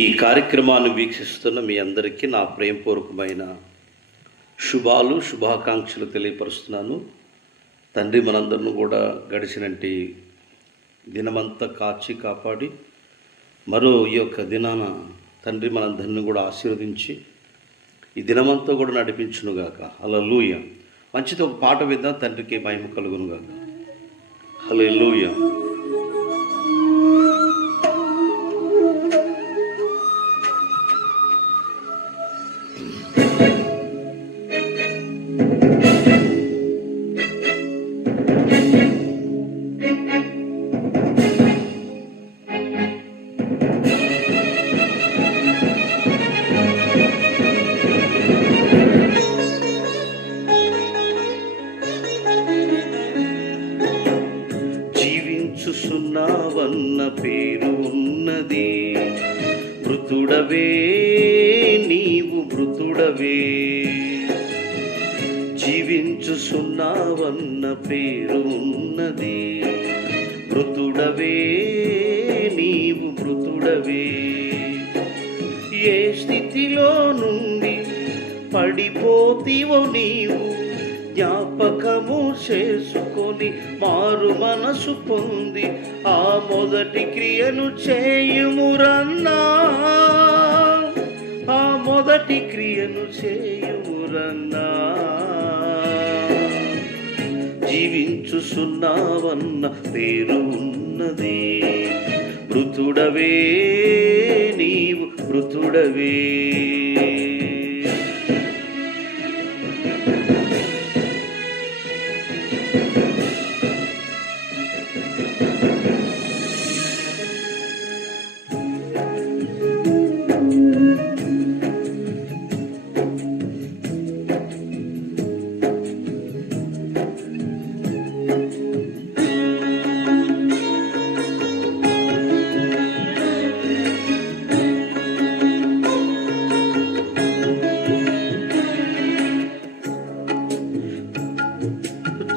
ఈ కార్యక్రమాన్ని వీక్షిస్తున్న మీ అందరికీ నా ప్రేమపూర్వకమైన శుభాకాంక్షలు తెలియపరుస్తున్నాను. తండ్రి మనందరిని కూడా గడిచినట్టి దినమంతా కాపాడి మరో ఈ యొక్క దినాన తండ్రి మనందరిని కూడా ఆశీర్వదించి ఈ దినమంతా కూడా నడిపించునుగాక. హల్లెలూయా. మంచిది, ఒక పాట విద్దాం. తండ్రికి మహిమ కలుగునుగాక. హల్లెలూయా. జీవించుచున్నావన్న పేరు ఉన్నది, మృతుడవే నీవు మృతుడవే. జీవించుచున్నావన్న పేరు ఉన్నది, మృతుడవే నీవు మృతుడవే. ఏ స్థితిలో నుండి పడిపోతివో నీవు జ్ఞాపకము చేసుకొని మారు మనసు పొంది ఆ మొదటి క్రియను చేయుమురన్నా, ఆ మొదటి క్రియను చేయుమురన్నా. జీవించుచున్నావన్న పేరు ఉన్నది, మృతుడవే నీవు మృతుడవే.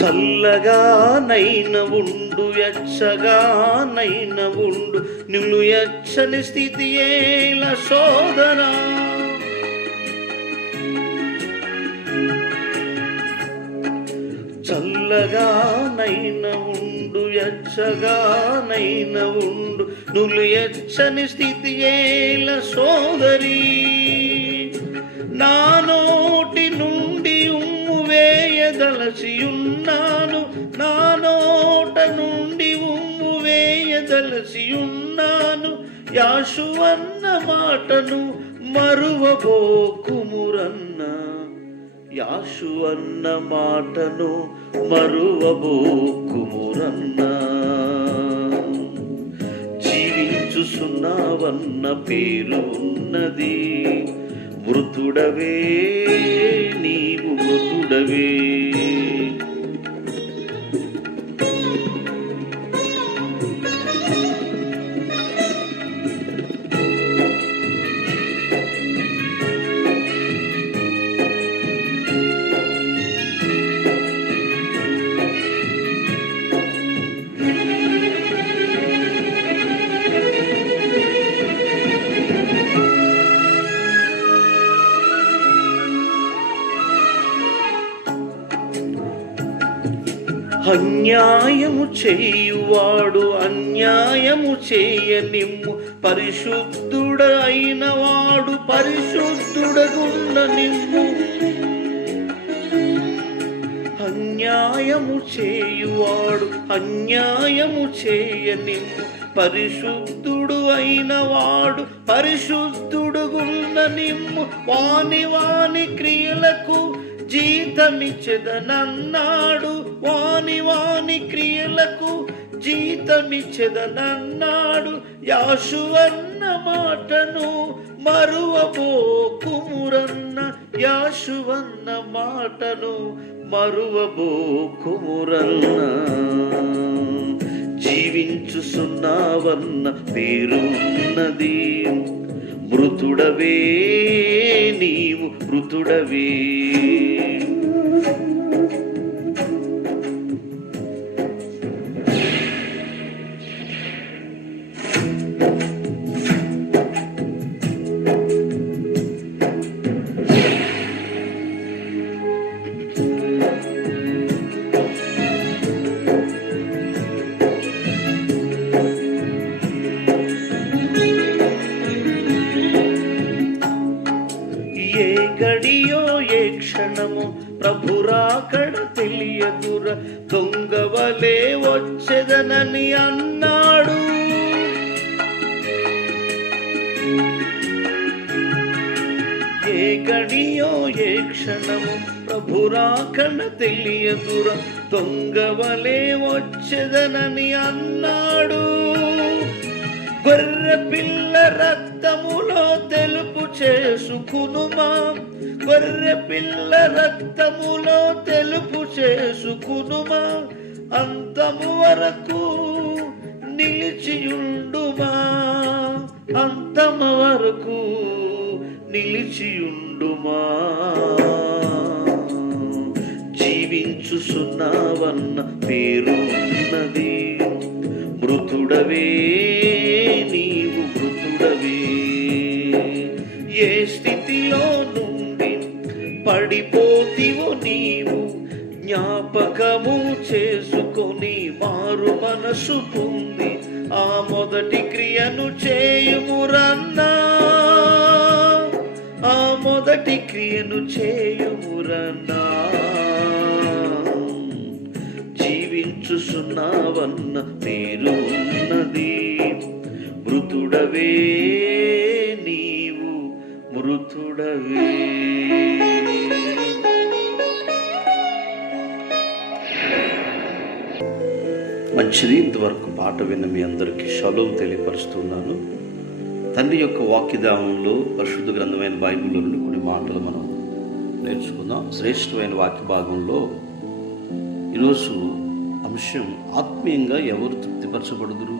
చల్లగానైన ఉండు, ఎచ్చగానైన ఉండు, నిన్ను ఎచ్చని స్థితి ఏల సోదరా. చల్లగానైన ఉండు, ఎచ్చగానైన ఉండు, నువ్వు ఎచ్చని స్థితి ఏల సోదరి. నా నోటి నుండి ఉమ్ము వేయదలసి ఉన్నాను, నా నోట నుండి ఉమ్ము వేయదలసి ఉన్నాను. యాషువన్న మాటను మరువబోకుమురన్నా, యాషువన్న మాటను మరువబోకుమురన్నా. జీవించుచున్నావన్న పేరు ఉన్నది, మృతుడవే నీవు మృతుడవే. అన్యాయము చేయువాడు అన్యాయము చేయనిమ్ము, పరిశుద్ధుడైన వాడు పరిశుద్ధుడగుండ నిమ్ము. అన్యాయము చేయువాడు అన్యాయము చేయనిమ్ము, పరిశుద్ధుడు అయిన వాడు పరిశుద్ధుడుగుండ నిమ్ము. వాని వాని క్రియలకు జీతమిచ్చెదనన్నాడు, వాని వాని క్రియలకు జీతమిచ్చెదనన్నాడు. యాషువన్న మాటను మరువబోకుమురన్న, యాషువన్న మాటను మరువబోకుమురన్న. జీవించుచున్నావన్న పేరున్నది, మృతుడవే నీవు మృతుడవే. వచ్చెదనని అన్నాడు. ఏ గడియో ఏ క్షణము ప్రభు రాకడ తెలియదురా, దొంగవలే వచ్చెదనని అన్నాడు. గొర్రె పిల్ల రక్తములో తెలుపు చేసుకునుమా, గొర్రె పిల్ల రక్తములో తెలుపు చేసుకునుమా, అంతము వరకు నిలిచియుండుమా, అంతము వరకు నిలిచియుండుమా. జీవించుచున్నావన్న పేరున్నది, మృతుడవే నీవు మృతుడవే. ఏ స్థితిలో నుండి పడిపోతివో నీవు జ్ఞాపకము చేసుకొని మారు మనసు పొంది ఆ మొదటి క్రియను చేయుమురన్నా, ఆ మొదటి క్రియను చేయుమురన్నా. జీవించుచున్నావన్న పేరు ఉన్నది, మృతుడవే నీవు మృతుడవే. మంచిది. ఇంతవరకు పాట విన్న మీ అందరికీ షలోం తెలియపరుస్తున్నాను. తండ్రి యొక్క వాక్యధామంలో పరిశుద్ధ గ్రంథమైన బైబిల్లో నుండి కొన్ని మాటలు మనం నేర్చుకుందాం. శ్రేష్టమైన వాక్య భాగంలో ఈరోజు అంశం ఆత్మీయంగా ఎవరు తృప్తిపరచబడుదురు.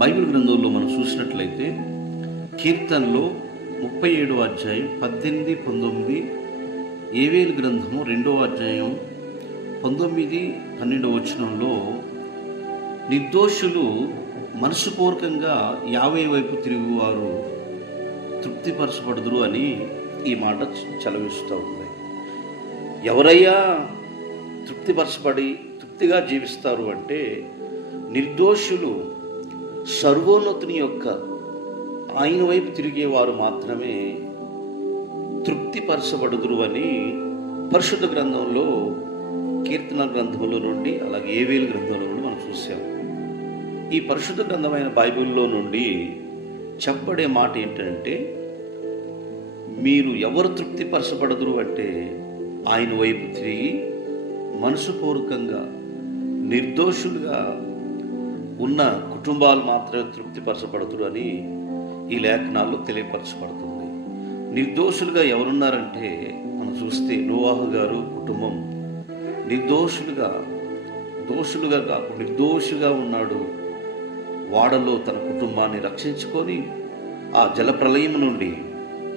బైబిల్ గ్రంథంలో మనం చూసినట్లయితే కీర్తనలో 37వ అధ్యాయం 18, 19, ఏవేలు గ్రంథము 2వ అధ్యాయం 19, 12 వచనంలో నిర్దోషులు మనసుపూర్వకంగా యావే వైపు తిరుగువారు తృప్తిపరచబడుదురు అని ఈ మాట చలవిస్తూ ఉంది. ఎవరయ్యా తృప్తిపరచబడి తృప్తిగా జీవిస్తారు అంటే నిర్దోషులు సర్వోన్నతుని యొక్క ఆయన వైపు తిరిగేవారు మాత్రమే తృప్తిపరచబడుదురు అని పరిశుద్ధ గ్రంథంలో కీర్తన గ్రంథంలో నుండి అలాగే ఏవేలు గ్రంథంలో నుండి మనం చూసాము. ఈ పరిశుద్ధ గ్రంథమైన బైబిల్లో నుండి చెప్పబడే మాట ఏంటంటే, మీరు ఎవరు తృప్తిపరచబడదురు అంటే ఆయన వైపు తిరిగి మనసుపూర్వకంగా నిర్దోషులుగా ఉన్న కుటుంబాలు మాత్రమే తృప్తిపరచబడుతురు అని ఈ లేఖనాల్లో తెలియపరచబడుతుంది. నిర్దోషులుగా ఎవరున్నారంటే మనం చూస్తే నోవాహు గారు కుటుంబం నిర్దోషులుగా కాకుండా నిర్దోషిగా ఉన్నాడు. వాడలో తన కుటుంబాన్ని రక్షించుకొని ఆ జలప్రలయం నుండి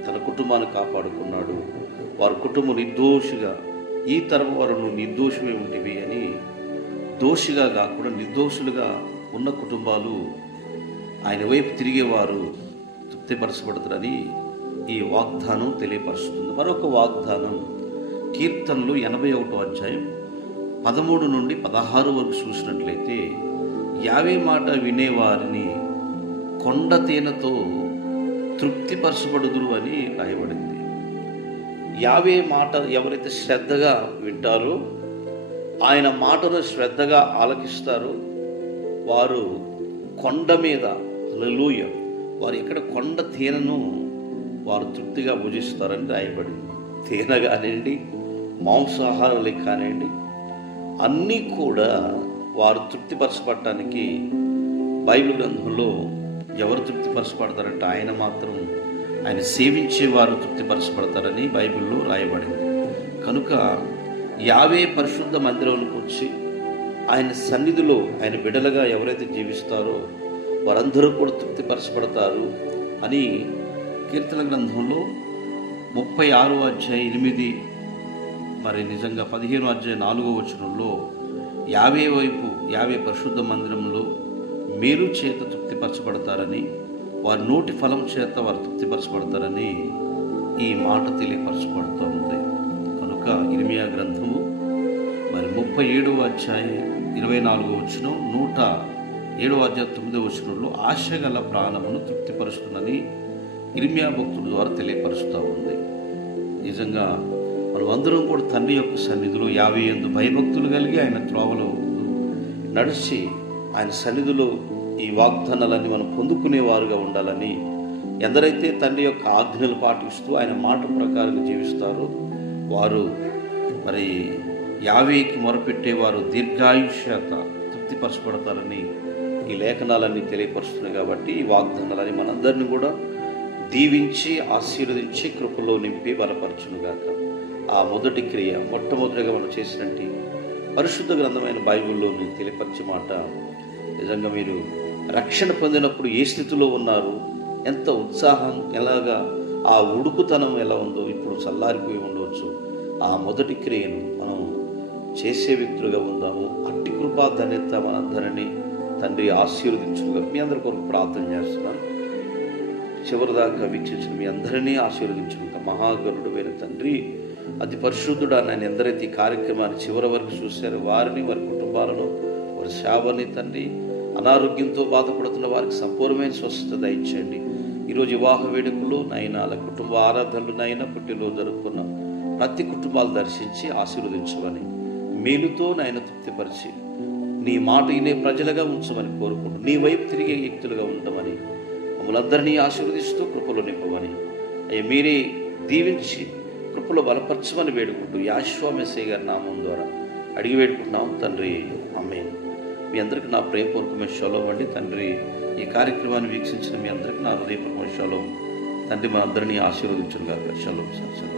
తన కుటుంబాన్ని కాపాడుకున్నాడు. వారి కుటుంబం నిర్దోషిగా, ఈ తరం వారు నిర్దోషమే ఉంటివి అని దోషిగా కాకుండా నిర్దోషులుగా ఉన్న కుటుంబాలు ఆయన వైపు తిరిగేవారు తృప్తిపరచబడతారని ఈ వాగ్దానం తెలియపరుస్తుంది. మరొక వాగ్దానం కీర్తనలు 81వ అధ్యాయం 13 నుండి 16 వరకు చూసినట్లయితే యావే మాట వినేవారిని కొండ తేనెతో తృప్తిపరచబడుదురు అని రాయబడింది. యావే మాట ఎవరైతే శ్రద్ధగా వింటారో, ఆయన మాటను శ్రద్ధగా ఆలకిస్తారో వారు కొండ మీద హల్లెలూయ వారు ఇక్కడ కొండ తేనెను వారు తృప్తిగా భుజిస్తారని రాయబడింది. తేనె కానివ్వండి, మాంసాహారాలు కానివ్వండి, అన్నీ కూడా వారు తృప్తిపరచబడటానికి బైబిల్ గ్రంథంలో ఎవరు తృప్తిపరచబడతారంటే ఆయన మాత్రం, ఆయన సేవించేవారు తృప్తిపరచబడతారని బైబిల్లో రాయబడింది. కనుక యావే పరిశుద్ధ మందిరంలోకి వచ్చి ఆయన సన్నిధిలో ఆయన బిడ్డలుగా ఎవరైతే జీవిస్తారో వారందరూ కూడా తృప్తిపరచబడతారు అని కీర్తన గ్రంథంలో 36వ అధ్యాయం 8, మరి నిజంగా 15వ అధ్యాయం 4వ వచనంలో యావే పరిశుద్ధ మందిరంలో మేలు చేత తృప్తిపరచబడతారని, వారి నోటి ఫలం చేత వారు తృప్తిపరచబడతారని ఈ మాట తెలియపరచబడుతూ ఉంది. కనుక ఇర్మియా గ్రంథము మరి 37వ అధ్యాయం 24వ వచనం, 107వ అధ్యాయం 9వ వచనంలో ఆశగల ప్రాణమును తృప్తిపరుస్తుందని ఇర్మియా భక్తుల ద్వారా తెలియపరుస్తూ ఉంది. నిజంగా మనం అందరం కూడా తండ్రి యొక్క సన్నిధిలో యావే యందు భయభక్తులు కలిగి ఆయన త్రోవలో నడిచి ఆయన సన్నిధిలో ఈ వాగ్దానాలన్నీ మనం పొందుకునేవారుగా ఉండాలని, ఎందరైతే తండ్రి యొక్క ఆజ్ఞలు పాటిస్తూ ఆయన మాట ప్రకారం జీవిస్తారో వారు మరి యావేకి మొరపెట్టేవారు దీర్ఘాయుష్యత తృప్తిపరచబడతారని ఈ లేఖనాలన్నీ తెలియపరుస్తున్నాయి. కాబట్టి ఈ వాగ్దానాలని మనందరినీ కూడా దీవించి ఆశీర్వదించి కృపలో నింపి బలపరచునుగాక. ఆ మొదటి క్రియ మొట్టమొదటిగా మనం చేసినట్టు పరిశుద్ధ గ్రంథమైన బైబిల్లోని తెలియపరిచే మాట, నిజంగా మీరు రక్షణ పొందినప్పుడు ఏ స్థితిలో ఉన్నారు, ఎంత ఉత్సాహం, ఎలాగా ఆ ఉడుకుతనం ఎలా ఉందో ఇప్పుడు చల్లారిపోయి ఉండవచ్చు. ఆ మొదటి క్రియను మనం చేసే వ్యక్తులుగా ఉందాము. అట్టి కృపా ధన్యత మనందరినీ తండ్రి ఆశీర్వదించుగా. మీ అందరి కొరకు ప్రార్థన చేస్తున్నాను. చివరిదాకా వీక్షించిన మీ అందరినీ ఆశీర్వదించుగా. మహాగరుడైన తండ్రి, అతి పరిశుద్ధుడా, నేను ఎందరైతే ఈ కార్యక్రమాన్ని చివరి వరకు చూశారో వారిని, వారి కుటుంబాలను, వారి సేవని తండ్రి, అనారోగ్యంతో బాధపడుతున్న వారికి సంపూర్ణమైన స్వస్థత దయచేయండి. ఈరోజు వివాహ వేడుకలు నైనా, కుటుంబ ఆరాధనలు నైనా, పుట్టినరోజు జరుపుకున్న ప్రతి కుటుంబాలు దర్శించి ఆశీర్వదించమని, మేలుతో నాయన తృప్తిపరిచి నీ మాట వినే ప్రజలుగా ఉంచమని కోరుకుంటూ, నీ వైపు తిరిగే వ్యక్తులుగా ఉండమని, మమ్మల్ని అందరినీ ఆశీర్వదిస్తూ కృపలో నింపమని, అయ్యా మీరే దీవించి కృపలో బలపరచమని వేడుకుంటూ యాశ్వా మెస్సయ్య గారి నామం ద్వారా అడిగి వేడుకుంటున్నాం తండ్రి, ఆమేన్. మీ అందరికీ నా ప్రేమపూర్వకమైన షలోం అండి. తండ్రి, ఈ కార్యక్రమాన్ని వీక్షించిన మీ అందరికీ నా హృదయపూర్వకమైన షలోం. తండ్రి, మన అందరినీ ఆశీర్వదించును గాక. Shalom sir.